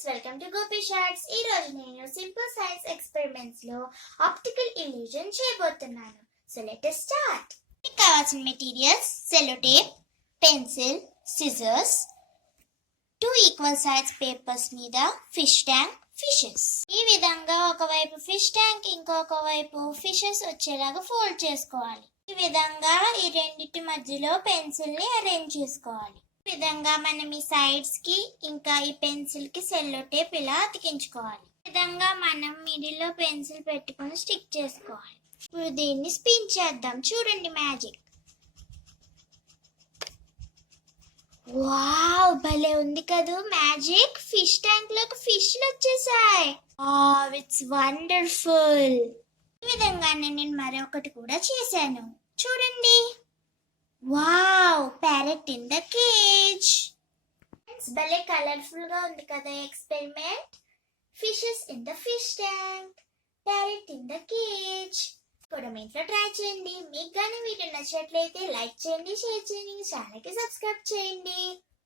Friends, welcome to గోపేష్. ఈ రోజు నేను సింపుల్ సైన్స్ ఎక్స్పెరిమెంట్స్ లో ఆప్టికల్ ఇల్యూజన్ చేయబోతున్నాను. So let us start. మీకు కావాల్సిన మెటీరియల్స్ సెల్లో tape, pencil, scissors, 2 equal size papers మీద ఫిష్ ట్యాంక్, ఫిషెస్. ఈ విధంగా ఒకవైపు ఫిష్ ట్యాంక్ ఇంకొక వైపు ఫిషెస్ వచ్చేలాగా ఫోల్డ్ చేసుకోవాలి. ఈ విధంగా ఈ రెండిటి మధ్యలో పెన్సిల్ ని అరేంజ్ చేసుకోవాలి. ఈ విధంగా మనం ఈ సైడ్స్ కి ఇంకా ఈ పెన్సిల్ కి సెల్లో టేప్ ఇలా అతికించుకోవాలి. ఈ విధంగా మనం మిడిల్ లో పెన్సిల్ పెట్టుకొని స్టిక్ చేసుకోవాలి. ఇప్పుడు దీన్ని స్పిన్ చేద్దాం. చూడండి మ్యాజిక్. వావ్, భలే ఉంది కదా మ్యాజిక్. ఫిష్ ట్యాంక్ లోకి ఫిష్లు వచ్చేసాయి. It's wonderful. ఈ విధంగా నేను మరొకటి కూడా చేశాను. చూడండి. Wow, parrot in the cage. భలే కలర్ఫుల్ గా ఉంది కదా experiment. Fishes in the fish tank, parrot in the cage. కూడా మీ ఇంట్లో ట్రై చేయండి. మీకు కానీ వీడియో నచ్చినట్లయితే లైక్ చేయండి, షేర్ చేయండి, ఛానల్ కి సబ్స్క్రైబ్ చేయండి.